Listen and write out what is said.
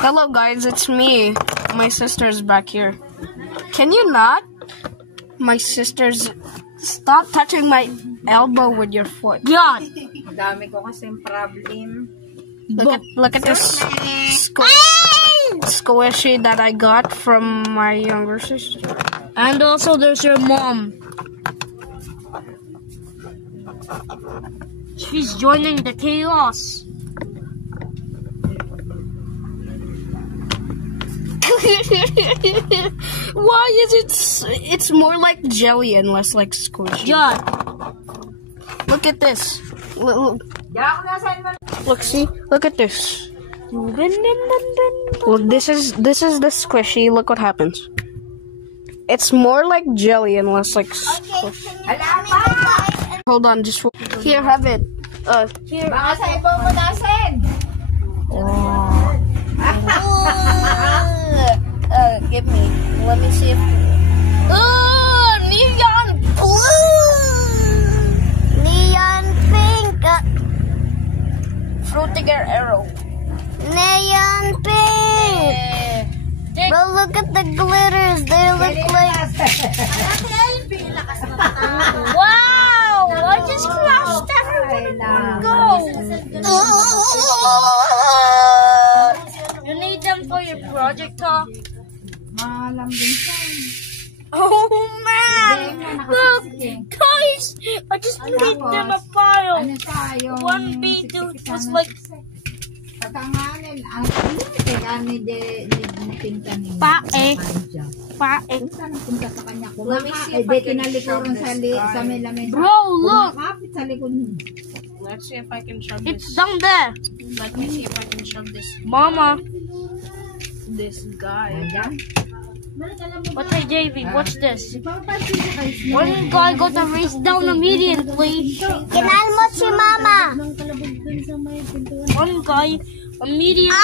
Hello guys, it's me. My sister's back here. Can you not? My sister's... Stop touching my elbow with your foot. God! Dami ko kasing problem. Look at this squishy that I got from my younger sister. And also there's your mom. She's joining the chaos. Why is it's more like jelly and less like squishy? God. Look at this. Look, see? Look at this. Look, this is the squishy. Look what happens. It's more like jelly and less like squishy. Hold on, just here, have it. Here. Baka sa iba mo nasin. Give me. Let me see if... neon blue! Neon pink! Frutiger arrow. Neon pink! But look at the glitters. They look like... Wow! I just crashed everyone. Go! You need them for your project, huh? Malam din siya. Oh man! Look! Guys! I just made them a pile! Ano siya, yung... 1B2 was like... Pagkanganin, ang ano de pinta niya. Pae. Pae. Saan punta sa kanya? Kung tinalikuran sa may lamin. Bro, look! Kapit sa likod niya. Let's see if I can shove this. It's down there! Let me see if I can shove this. Mama! This guy. Ayan. But hey JV, watch this. One guy got a race down immediately. Kinalmot si Mama. One guy immediately...